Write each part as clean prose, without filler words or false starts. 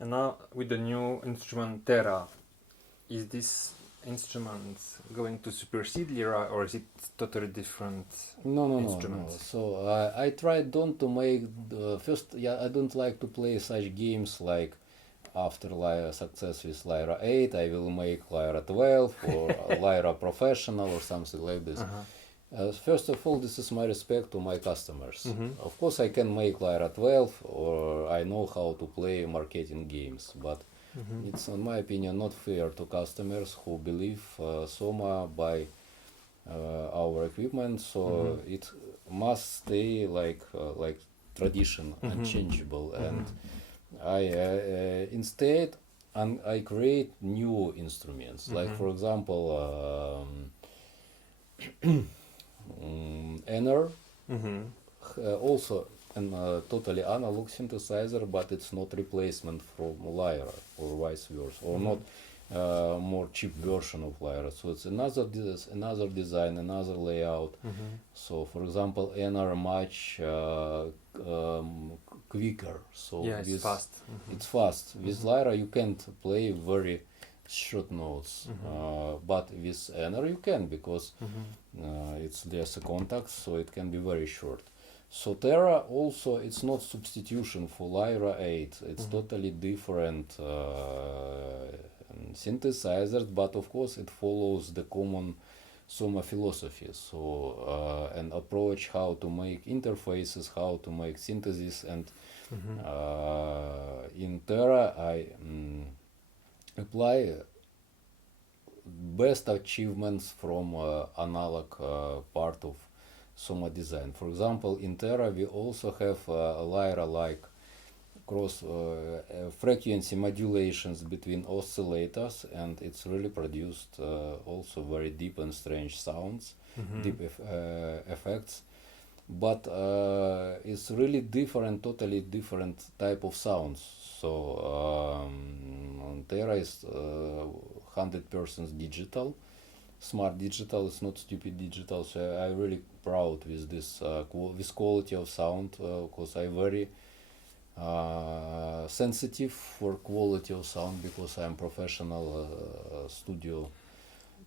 And now with the new instrument Terra, is this instrument going to supersede Lyra, or is it totally different No. instrument? So I tried don't to make first. Yeah, I don't like to play such games like after Lyra success with Lyra-8, I will make Lyra-12 or Lyra Professional or something like this. First of all, this is my respect to my customers. Of course, I can make Lyra-12 or I know how to play marketing games, but it's, in my opinion, not fair to customers who believe Soma by our equipment, so it must stay like tradition, unchangeable, and I instead I create new instruments, like for example Ener, also a totally analog synthesizer, but it's not replacement from Lyra or vice versa, or not more cheap version of Lyra. So it's another design, another layout. So for example, Ener much quicker. So Yeah, it's fast. It's fast. With Lyra you can't play very short notes, but with Ener you can, because it's less contact, so it can be very short. So Terra also, it's not substitution for Lyra-8. It's totally different synthesizers, but of course it follows the common Soma philosophy. So an approach how to make interfaces, how to make synthesis, and in Terra I apply best achievements from analog part of Soma design. For example, in Terra we also have Lyra-like cross frequency modulations between oscillators, and it's really produced also very deep and strange sounds, deep effects. But it's really different, totally different type of sounds. So Terra is 100% digital, smart digital. It's not stupid digital. So I'm really proud with this with quality of sound, because I very sensitive for quality of sound, because I'm professional studio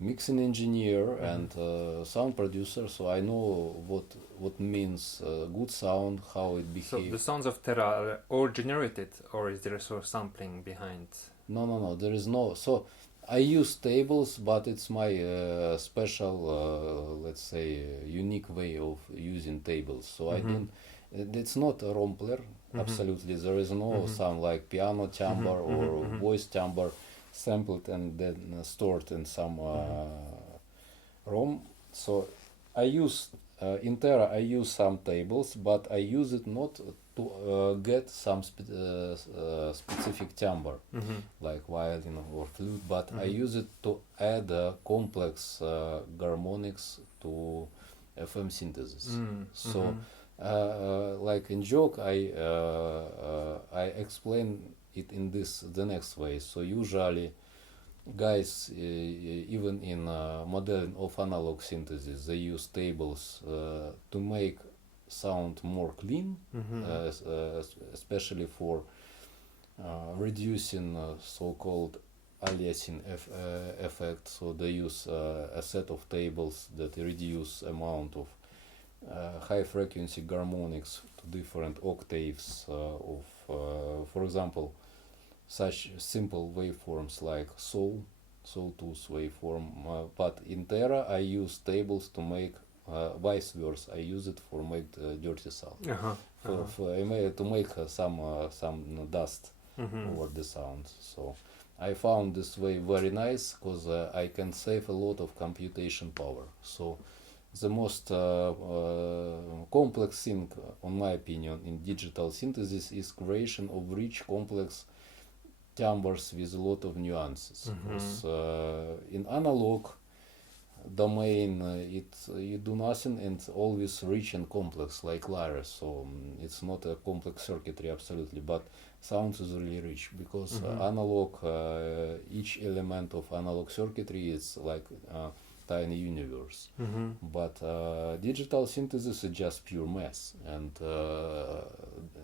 mixing engineer and sound producer, so I know what means good sound, how it behaves. So the sounds of Terra are all generated, or is there also sampling behind? No, there is no. So I use tables, but it's my special, let's say, unique way of using tables. So I don't. It's not a rompler. Absolutely, there is no sound like piano timbre or voice timbre sampled and then stored in some ROM. So I use in Terra I use some tables, but I use it not to get some specific timbre like violin or flute, but I use it to add complex harmonics to FM synthesis. So like in joke I explain it in the next way. So usually guys even in modeling of analog synthesis, they use tables to make sound more clean, especially for reducing so-called aliasing effect. So they use a set of tables that reduce amount of high frequency harmonics to different octaves of for example such simple waveforms like sawtooth waveform, but in Terra I use tables to make vice versa. I use it for make dirty sound, to make some dust over the sound. So I found this way very nice, because I can save a lot of computation power. So the most complex thing, on my opinion, in digital synthesis is creation of rich, complex timbres with a lot of nuances. Because in analog domain, you do nothing and always rich and complex like Lyra. So it's not a complex circuitry absolutely, but sound is really rich, because analog, each element of analog circuitry is like tiny universe. Mm-hmm. But digital synthesis is just pure math, and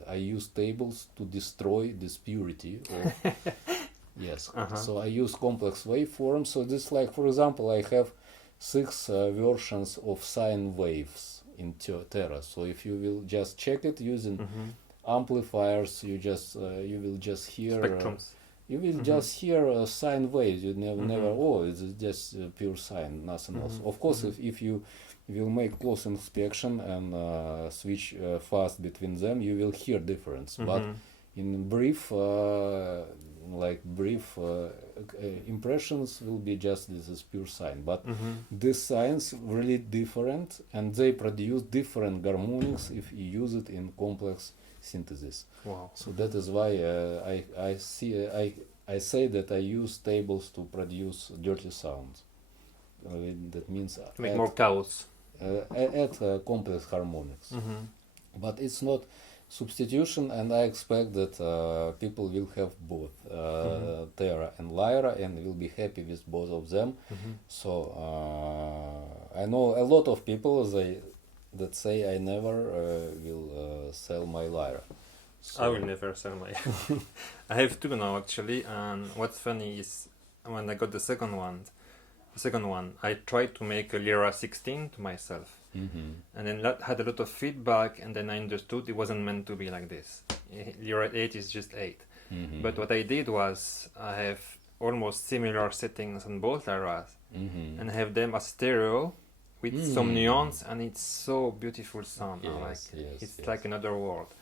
I use tables to destroy this purity. Yes. So I use complex waveforms. So this, like for example, I have 6 versions of sine waves in Terra. So if you will just check it using amplifiers, you will just hear Spectrums. You will just hear sine waves. You never. Oh, it's just pure sine, nothing else. Of course, if you will make close inspection and switch fast between them, you will hear difference. But in brief, impressions will be just this is pure sine. But these sines really different, and they produce different harmonics if you use it in complex synthesis. Wow. So that is why I say that I use tables to produce dirty sounds. That means To make more chaos. Add complex harmonics. But it's not substitution, and I expect that people will have both Terra and Lyra and will be happy with both of them. So I know a lot of people that say I never will sell my Lyra. So I will never sell my. I have 2 now actually, and what's funny is when I got the second one, I tried to make a Lyra-16 to myself, and then that had a lot of feedback, and then I understood it wasn't meant to be like this. Lyra-8 is just 8. But what I did was I have almost similar settings on both Lyras, and have them as stereo with some nuance, and it's so beautiful sound. It's like another world.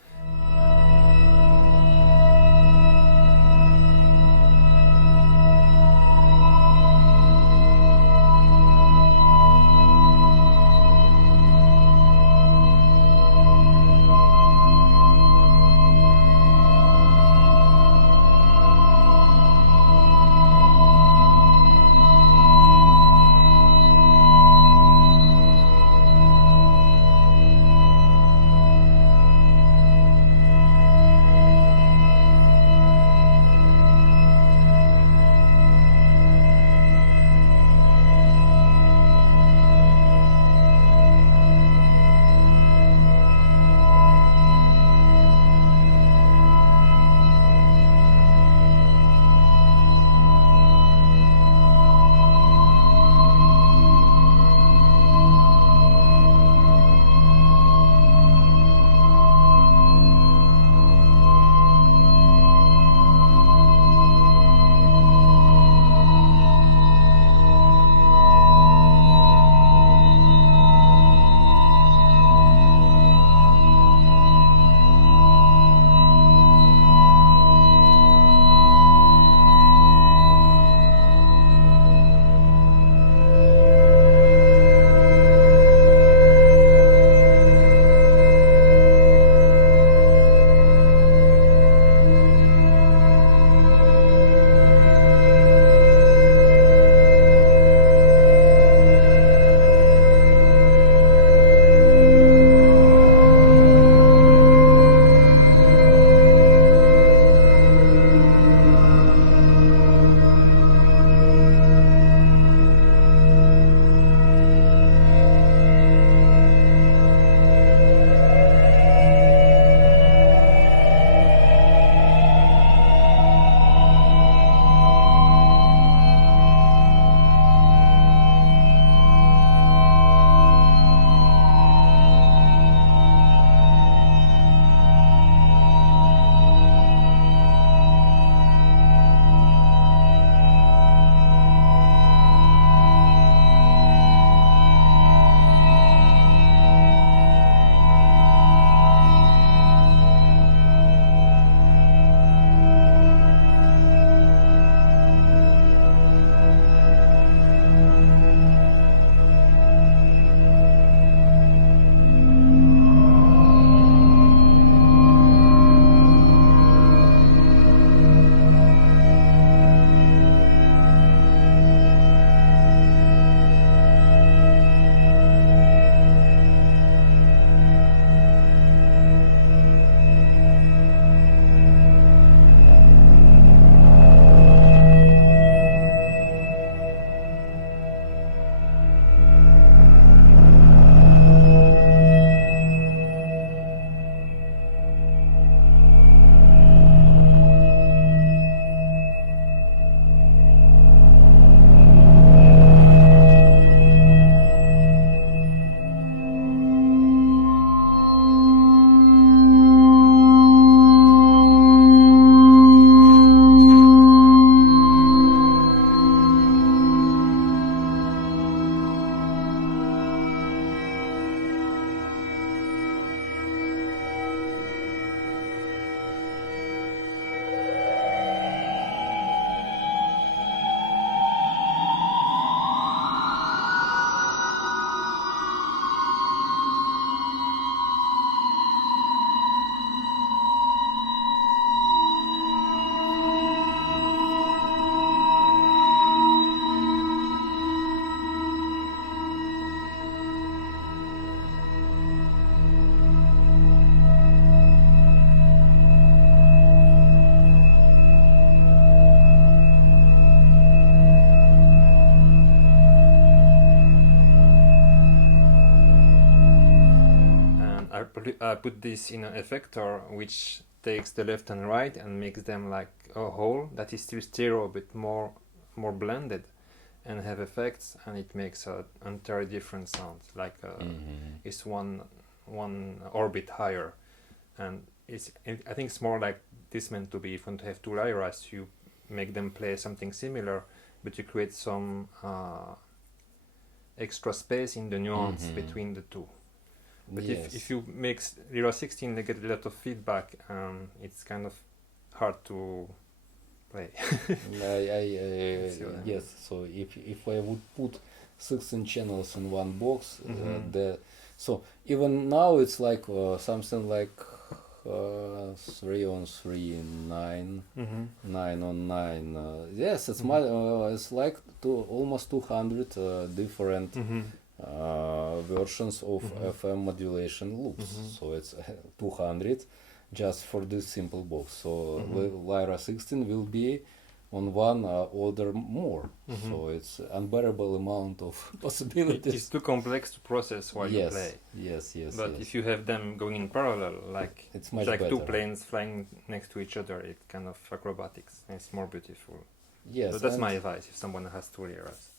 put this in an effector which takes the left and right and makes them like a whole that is still stereo but more blended and have effects, and it makes an entirely different sound, like it's one orbit higher, and I think it's more like this meant to be. If you want to have two Lyras, you make them play something similar, but you create some extra space in the nuance between the two. But if you make Lyra-16, they get a lot of feedback, it's kind of hard to play. Yes, so if I would put 16 channels in one box, so even now it's like something like 3 on 3, 9, 9 on 9. Yes, it's it's like almost 200 different versions of FM modulation loops. So it's 200 just for this simple box. So Lyra-16 will be on one order more. So it's unbearable amount of possibilities. It's too complex to process while you play. Yes. But if you have them going in parallel, like it's much like better. Two planes flying next to each other, it's kind of acrobatics. And it's more beautiful. Yes, so that's my advice if someone has two Lyras.